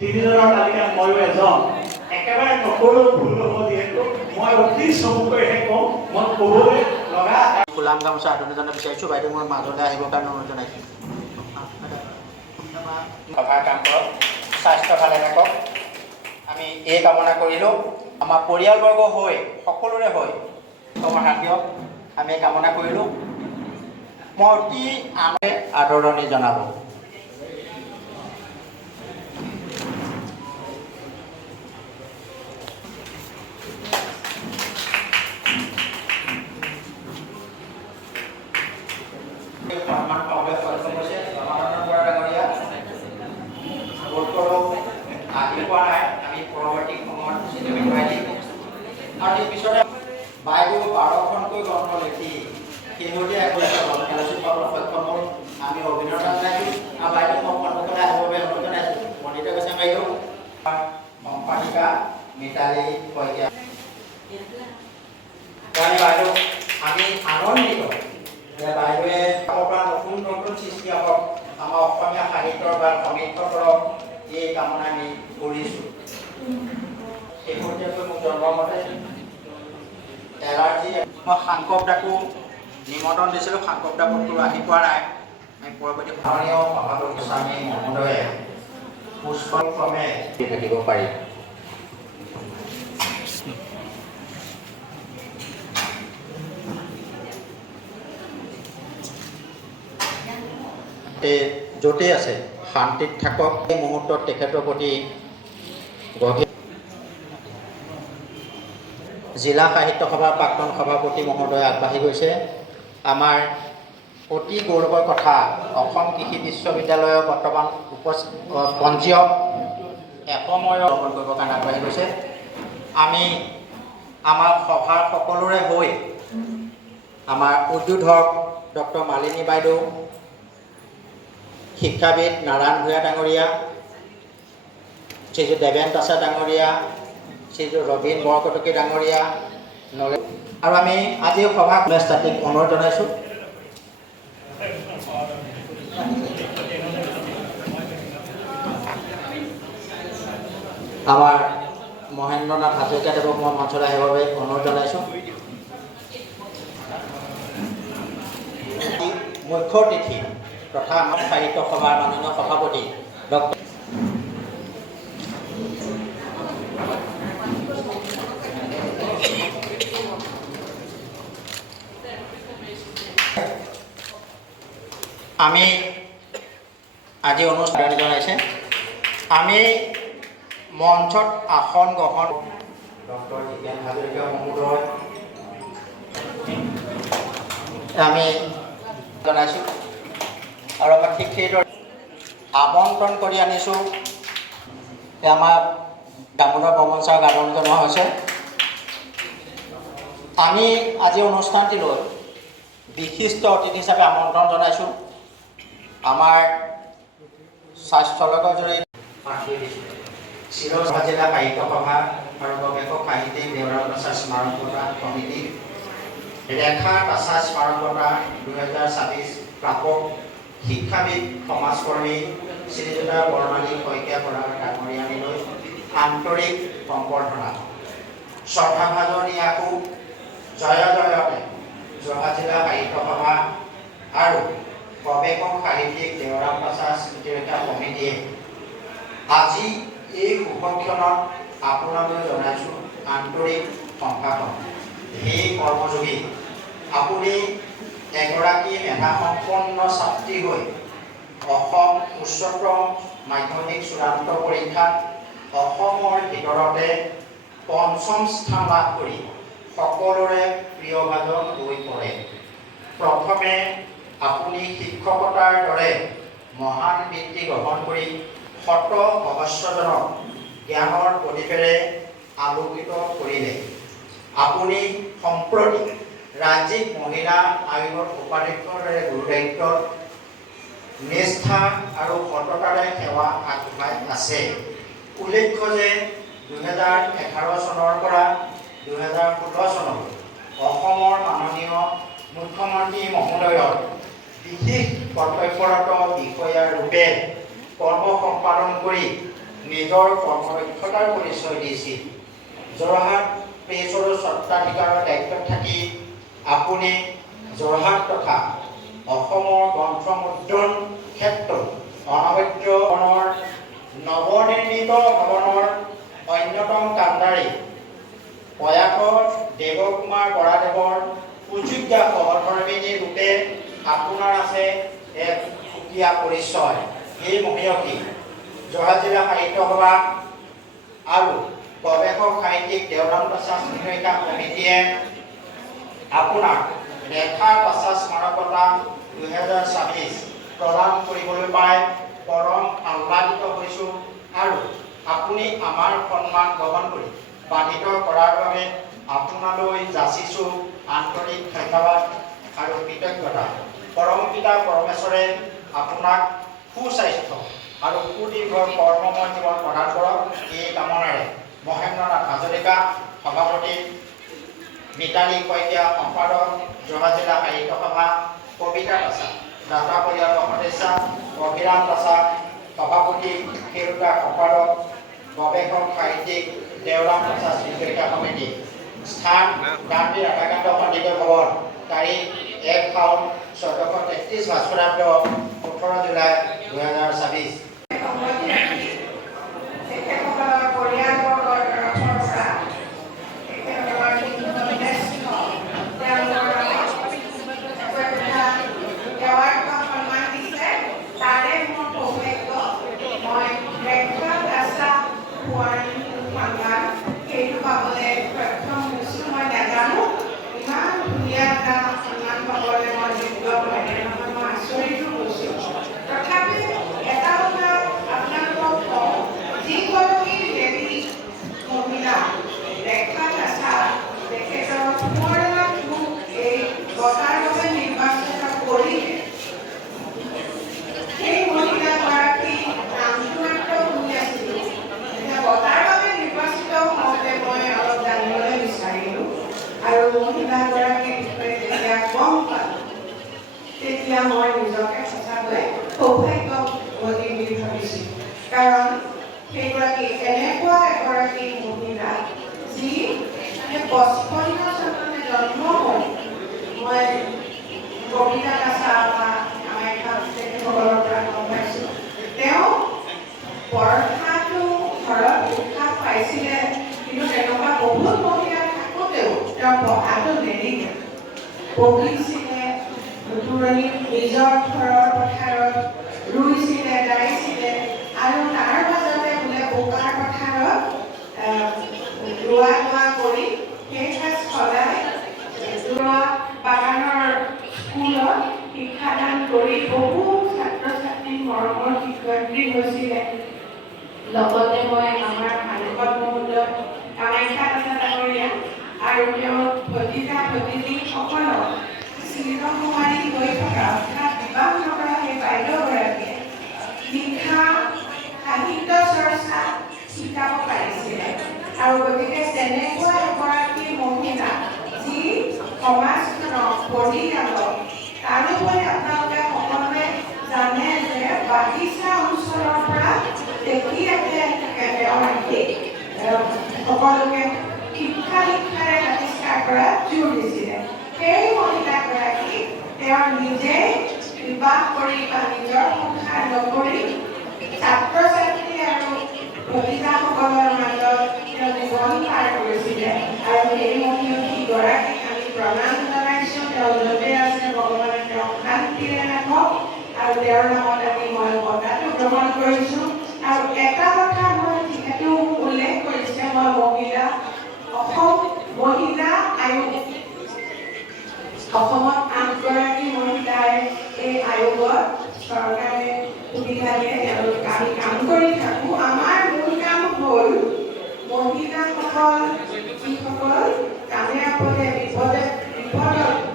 তিনিজনৰ তালিকাত ময়ো এজন। একেবাৰে নকৰো ভুল হ'ব যিহেতু মই অতি চমুকৈহে কওঁ, মই ক'বলৈ লগা গোলাম গামোচা আদৰণি বিচাৰিছোঁ। বাইদেউ মই মাজলৈ আহিবৰ কাৰণে অনুৰোধ জনাইছোঁ। সভাৰ কাম কৰক, স্বাস্থ্য ভালে থাকক, আমি এই কামনা কৰিলোঁ। আমাৰ পৰিয়ালবৰ্গ হৈ সকলোৰে হৈ তোমাৰ হাত দিয়ক, আমি কামনা কৰিলোঁ। মই অতি আদৰণি জনাব। আমি পৰৱৰ্তী সময়ত আৰু এই পিছতে বাইদেউ 12খনকৈ গ্ৰন্থ লিখি শেহতীয়া সক্ষম হ'ল। আমি অভিনন্দন জনাইছোঁ আৰু বাইদেউ মোক সন্মুখলৈ আহিবৰ বাবে অনুৰোধ জনাইছোঁ। মন্দিৰ গৈছে বাইদেউ সম্পাদিকা মিতালী শইকীয়া। বাইদেউ আমি আনন্দিত যে বাইদেৱে পৰা নতুন নতুন সৃষ্টি হওক, আমাৰ অসমীয়া সাহিত্যৰ বা সমৃদ্ধ কৰক, এই কামনা আমি কৰিছোঁ। শেহতীয়াকৈ মোক জন্মমতে এলাৰ্জি, মই সাংকবদাকো নিমন্ত্ৰণ দিছিলোঁ, সাংকবদাকতো আহি পোৱা নাই। আমি পৰৱৰ্তী মাননীয় সভাপতি গোস্বামী মহোদয়ে পুষ্পক্ৰমে থাকিব পাৰি। য'তেই আছে শান্তিত থাকক। এই মুহূৰ্তত তেখেতৰ প্ৰতি জিলা সাহিত্য সভাৰ প্ৰাক্তন সভাপতি মহোদয় আগবাঢ়ি গৈছে। আমাৰ অতি গৌৰৱৰ কথা, অসম কৃষি বিশ্ববিদ্যালয়ৰ বৰ্তমান পঞ্জীয়ক এসময়ৰ গ্ৰহণ কৰিবৰ কাৰণে আগবাঢ়ি গৈছে। আমি আমাৰ সভাৰ সকলোৰে হৈ আমাৰ উদ্যোধক ডক্টৰ মালিনী বাইদেউ, শিক্ষাবিদ নাৰায়ণ ভূঞা ডাঙৰীয়া, শ্ৰীযুত দেৱেন দাসা ডাঙৰীয়া, শ্ৰীযুত ৰবীন বৰকটকী ডাঙৰীয়া, আৰু আমি আজি সভা অনুষ্ঠানিক অনুৰোধ জনাইছোঁ। আমাৰ মহেন্দ্ৰনাথ হাজৰিকাদেৱক মই মঞ্চলৈ আহিবৰ বাবে অনুৰোধ জনাইছোঁ। মুখ্য অতিথি তথা আমাৰ সাহিত্য সভাৰ মাননীয় সভাপতি ডক্টৰ আমি আজি অনুষ্ঠান জনাইছে। আমি মঞ্চত আসন গ্ৰহণ ডক্টৰ জিতেন হাজৰিকা মহোদয় আমি জনাইছোঁ, আৰু আমাৰ ঠিক সেইদৰে আমন্ত্ৰণ কৰি আনিছোঁ। আমাৰ দামোদৰ বৰ্মন ছাৰক আদৰণি জনোৱা হৈছে। আমি আজি অনুষ্ঠানটিলৈ বিশিষ্ট অতিথি হিচাপে আমন্ত্ৰণ জনাইছোঁ। আমাৰ স্বাস্থ্যলকৰ জৰিয়তে চিৰজা জিলা সাহিত্য সভা আৰু গৱেষক সাহিত্যিক দেওৰাম দাসা স্মাৰক বঁটা সমিতি, ৰেখা দাসা স্মাৰক বঁটা 2024 প্ৰাপক শিক্ষাবিদ সমাজকৰ্মী শ্ৰীযুত বৰ্ণালী শইকীয়া বৰা ডাঙৰীয়ানীলৈ আন্তৰিক সম্বৰ্ধনা, শ্ৰদ্ধাভাজনী আকৌ জয় জয়তে যোৰহাট জিলা সাহিত্য সভা আৰু গৱেষক সাহিত্যিক দেওৰাম দাসা স্মৃতিৰেখা সমিতিয়ে আজি এই শুভক্ষণত আপোনালৈ জনাইছোঁ আন্তৰিক সম্ভাষণ। সেই কৰ্মযোগী, আপুনি এগৰাকী মেধাসম্পন্ন ছাত্ৰী হৈ অসম উচ্চতৰ মাধ্যমিক চূড়ান্ত পৰীক্ষাত অসমৰ ভিতৰতে ৫ম স্থান লাভ কৰি সকলোৰে প্ৰিয়ভাজন হৈ পৰে। প্ৰথমে আপুনি শিক্ষকতাৰ দৰে মহান বৃত্তি গ্ৰহণ কৰি শত সহস্ৰজনক জ্ঞানৰ প্ৰদীপেৰে আলোকিত কৰিলে। আপুনি সম্প্ৰতি ৰাজ্যিক মহিলা আয়োগৰ উপাধ্যক্ষৰ দৰে গুৰুদায়িত্বত নিষ্ঠা আৰু সততাৰে সেৱা আগবঢ়াই আছে। উল্লেখ্য যে 2011 চনৰ পৰা 2016 চনলৈ অসমৰ মাননীয় মুখ্যমন্ত্ৰী মহোদয়ৰ বিশেষ কৰ্তব্যৰত বিষয়া ৰূপে কৰ্ম সম্পাদন কৰি নিজৰ কৰ্মদক্ষতাৰ পৰিচয় দিছিল। যোৰহাট প্ৰেছৰ স্বত্বাধিকাৰৰ দায়িত্বত থাকি আপুনি যোৰহাট তথা অসমৰ গ্ৰন্থ মুদ্ৰণ ক্ষেত্ৰত অনবদ্য নৱনিৰ্মিত ভৱনৰ অন্যতম কাণ্ডাৰী প্ৰয়াত দেৱকুমাৰ বৰাদেৱৰ সুযোগ্য সহধৰ্মিনী ৰূপে আপোনাৰ আছে এক সুকীয়া পৰিচয়। এই মহিয়সী যোৰহাট জিলা সাহিত্য সভা আৰু গৱেষক সাহিত্যিক দেওৰাম প্ৰসাদ স্মৃতিকা কমিটিয়ে আপোনাক ৰেখা প্ৰসাদ স্মাৰকতা 2026 প্ৰদান কৰিবলৈ পাই পৰম আহ্লাদিত হৈছোঁ আৰু আপুনি আমাৰ সন্মান গ্ৰহণ কৰি বাধিত কৰাৰ বাবে আপোনালৈ যাচিছোঁ আন্তৰিক ধন্যবাদ আৰু কৃতজ্ঞতা। পৰম পিতা পৰমেশ্বৰে আপোনাক সুস্বাস্থ্য আৰু সুদীৰ্ঘ কৰ্মময় জীৱন প্ৰদান কৰক, এই কামনাৰে মহেন্দ্ৰনাথ হাজৰিকা সভাপতি, মিতালী শইকীয়া সম্পাদক, যোৰহাট জিলা সাহিত্য সভা, কবিতা দাসা দাতা পৰিয়ালৰ সদস্য, অভিৰাম দাসা সভাপতি, খেৰুকা সম্পাদক, গৱেষক সাহিত্যিক দেওৰাম প্ৰসাদ স্মৃতিকা কমিটি। স্থান গান্ধী ৰাধাকান্ত পণ্ডিত ভৱন, তাৰিখ 1 শাওন 1433 ভাস্কৰাব্দ 18 জুলাই 2026। তেতিয়া মই নিজকে সঁচাকৈ সৌভাগ্যৱতী বুলি ভাবিছোঁ, কাৰণ সেইগৰাকী এনেকুৱা এগৰাকী মহিলা যি 55 চনতে জন্ম হৈ মই কবিতা দাসা বা তেখেতসকলৰ পৰা গম পাইছোঁ। তেওঁ পঢ়াটো ঘৰত উৎসাহ পাইছিলে, কিন্তু তেনেকুৱা বহুত মহিলা থাকোঁতেও তেওঁ পঢ়াটো নেৰিলে, পঢ়িছিলে, নিজৰ ঘৰৰ পথাৰত ৰুইছিলে, গাইছিলে আৰু তাৰ মাজতে বোলে বোকাৰ পথাৰত ৰোৱা কৰি সেই সাজ সদায় বাগানৰ স্কুলত শিক্ষাদান কৰি বহু ছাত্ৰ ছাত্ৰীৰ মৰমৰ শিক্ষয়িত্ৰী হৈছিলে। লগতে মই আমাৰ ভানুপত মহোদয়, কামাখ্যা দাসা ডাঙৰীয়া আৰু তেওঁৰ ভতিজা ভতিজীসকলক চিৰকুমাৰী হৈ থকা অৰ্থাৎ বিবাহ নকৰা সেই বাইদেউগৰাকীয়ে শিক্ষা সাহিত্য চৰ্চা শিকাব পাৰিছিলে। আৰু গতিকে তেনেকুৱা এগৰাকী মহিলা যি সমাজখনক পৰিয়ালক, তাৰোপৰি আপোনালোকে সকলোৱে জানে যে বাগিচা অঞ্চলৰ পৰা তেতিয়াতে তেওঁ আহি সকলোকে শিক্ষাৰে আৱিষ্কাৰ কৰাত জোৰ দিছিলে। সেই মহিলাগৰাকী তেওঁ নিজে বিবাহ কৰি বা নিজৰ সংসাৰ নকৰি ছাত্ৰ ছাত্ৰী আৰু ভতিজাসকলৰ মাজত তেওঁ জীৱন পাৰ কৰিছিলে। আৰু সেই মহিয়সীগৰাকীক আমি প্ৰণাম জনাইছোঁ। তেওঁ য'তে আছে ভগৱানে তেওঁক শান্তিৰে ৰাখক আৰু তেওঁৰ নামত আমি মই বঁটাটো গ্ৰহণ কৰিছোঁ। আৰু এটা কথা মই যিহেতু উল্লেখ কৰিছে, মই অসম মহিলা আয়োগ, অসমত 8গৰাকী মহিলাই এই আয়োগত চৰকাৰে সুবিধা দিয়ে, তেওঁলোকে আমি কাম কৰি থাকোঁ। আমাৰ মূল কাম হ'ল মহিলাসকল যিসকল কামে আপদে বিপদত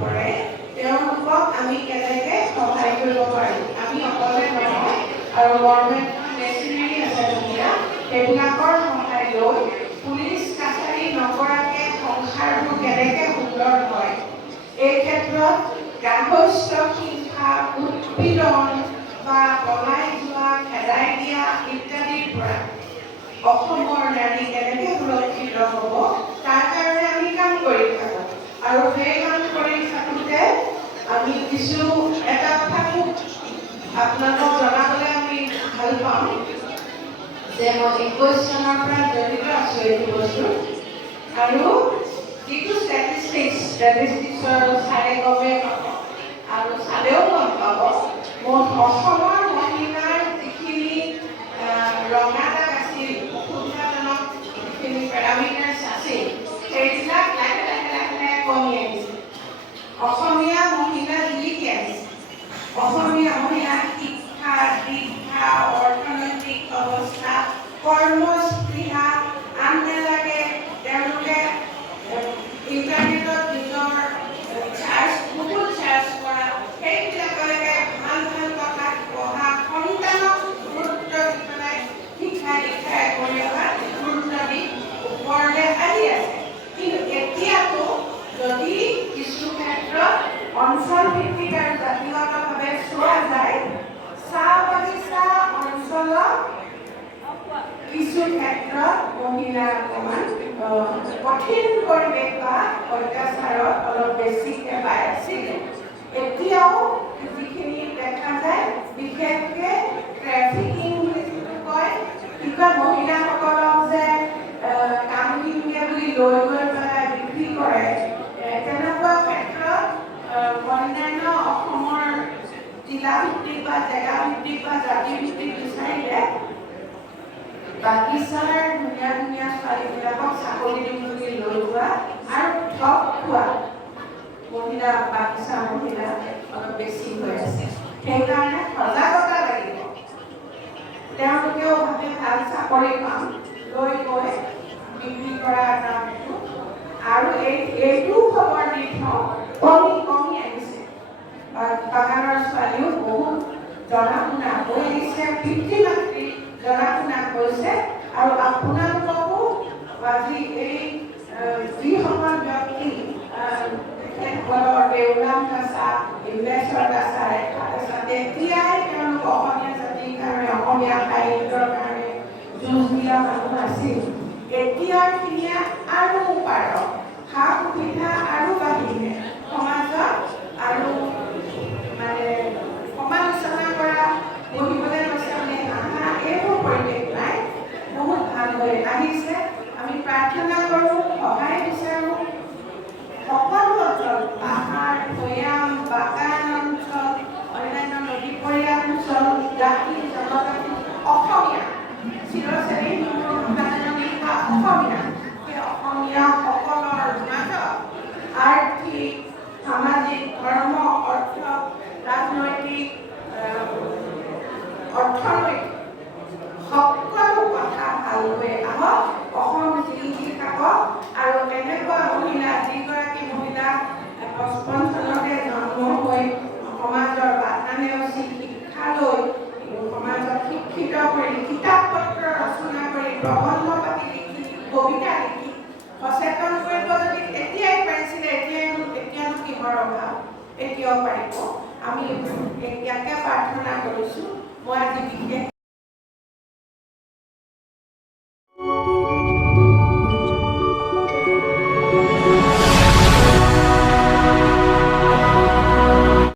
পৰে, তেওঁলোকক আমি কেনেকৈ সহায় কৰিব পাৰোঁ। আমি অকলে নহয়, আৰু গভৰ্ণমেণ্ট মেচিনাৰী আছে যেতিয়া সেইবিলাকৰ সহায় লৈ পুলিচ কাছাৰী নকৰাকৈ সংসাৰবোৰ কেনেকৈ সুন্দৰ হয়, এই ক্ষেত্ৰত গাৰ্হস্থ্য হিংসা, উৎপীড়ন বা পলাই যোৱা, খেদাই দিয়া ইত্যাদিৰ পৰা অসমৰ নাৰী কেনেকৈ সুৰক্ষিত হ'ব তাৰ কাৰণে আমি কাম কৰি থাকোঁ আৰু সেই কাম কৰি থাকোঁতে আমি কিছু এটা কথা আপোনালোকক জনাবলৈ আমি ভাল পাম যে মই 21 চনৰ পৰা জড়িত আছোঁ এইটো বস্তু আৰু যিটো ষ্টেটিষ্টিক্সৰ চাই গমে পাব আৰু চালেও গম পাব অসমৰ মহিলাৰ যিখিনি ৰঙা দাগ আছিল অসুবিধাজনক যিখিনি পেৰামিটাৰ্ছ আছিল সেইবিলাক লাহে লাহে লাহে কমি আহিছে অসমীয়া মহিলা জিলিকি আহিছে অসমীয়া মহিলা শিক্ষা দীক্ষা অৰ্থনৈতিক অৱস্থা কৰ্মস্পৃহা আন নালাগে তেওঁলোকে ইণ্টাৰনেটত নিজৰ বহুত চাৰ্চ কৰা সেইবিলাকলৈকে ভাল ভাল কথা পঢ়া সন্তানক গুৰুত্ব দি পেলাই শিক্ষা দীক্ষাই কৰি অহা গুৰুত্ব দি ওপৰলৈ আহি আছে কিন্তু এতিয়াতো যদি কিছু ক্ষেত্ৰত অঞ্চল ভিত্তিক আৰু জাতিগতভাৱে চোৱা যায় চাহ বাগিচা অঞ্চলত কিছু ক্ষেত্ৰত মহিলা অকণমান কঠিন পৰিৱেশ বা অত্যাচাৰত অলপ বেছিকৈ পাই আছিলে এতিয়াও যিখিনি দেখা যায় বিশেষকৈ ট্ৰেফিকিং বুলি যিটো কয় কিবা মহিলাসকলক যে কামদিনকৈ বুলি লৈ গৈ পেলাই বিক্ৰী কৰে তেনেকুৱা ক্ষেত্ৰত অন্যান্য অসমৰ জিলাভিত্তিক বা জেগাভিত্তিক বা জাতিভিত্তিক বিচাৰিলে বাগিচাৰ ধুনীয়া ধুনীয়া ছোৱালীবিলাকক চাকৰি দিম বুলি লৈ যোৱা আৰু ঠগ খোৱা মহিলা বাগিচা মহিলা অলপ বেছি হৈ আছে সেইকাৰণে সজাগতা লাগিব তেওঁলোকেও ভাবে ভাল চাকৰি পাম লৈ গৈ বিক্ৰী কৰা এটা আৰু এইটো খবৰ দি থওঁ কমি আহিছে বাগানৰ ছোৱালীও বহুত জনা শুনা হৈ আহিছে পিতৃ মাতৃ জনা শুনা হৈছে আৰু আপোনালোককো আজি এই যিসকল ব্যক্তি তেখেতসকলৰ দেউলাম কাছা ইংলেশ্বৰ কাছা ৰেখা কাছা তেতিয়াই তেওঁলোক অসমীয়া জাতিৰ কাৰণে অসমীয়া সাহিত্যৰ কাৰণে যুঁজ দিয়া মানুহ আছিল এতিয়াৰখিনিয়ে আৰু পাৰক সা সুবিধা আৰু বাঢ়িলে সমাজত আৰু মানে সমালোচনা কৰা বহিবলৈ লৈছে মানে আহা এইবোৰ পৰিৱেশ নাই বহুত ভাল হৈ আহিছে আমি প্ৰাৰ্থনা কৰোঁ সহায় বিচাৰোঁ সকলো অঞ্চল পাহাৰ ভৈয়াম বাগান অঞ্চল অন্যান্য নদীপৰীয়া অঞ্চল জাতি জনজাতি অসমীয়া চিৰচেৰী হিন্দু ভাষাজনী বা অসমীয়া সেই অসমীয়াসকলৰ মাজত আৰ্থিক সামাজিক ধৰ্ম অৰ্থ ৰাজনৈতিক অৰ্থনৈতিক সকলো কথা ভাল হৈ আহক অসম জিলিকি থাকক আৰু এনেকুৱা মহিলা যিগৰাকী মহিলা 55 চনতে জন্ম হৈ সমাজৰ বাধা নেওচি শিক্ষা লৈ সমাজত শিক্ষিত কৰি কিতাপ পত্ৰ ৰচনা কৰি প্ৰবন্ধ পাতি লিখি কবিতা লিখি সচেতন কৰিব যদি এতিয়াই পাৰিছিলে এতিয়ানো কিহৰ অভাৱ এতিয়াও পাৰিব আমি ইয়াকে প্ৰাৰ্থনা কৰিছোঁ মই আজি বিশেষ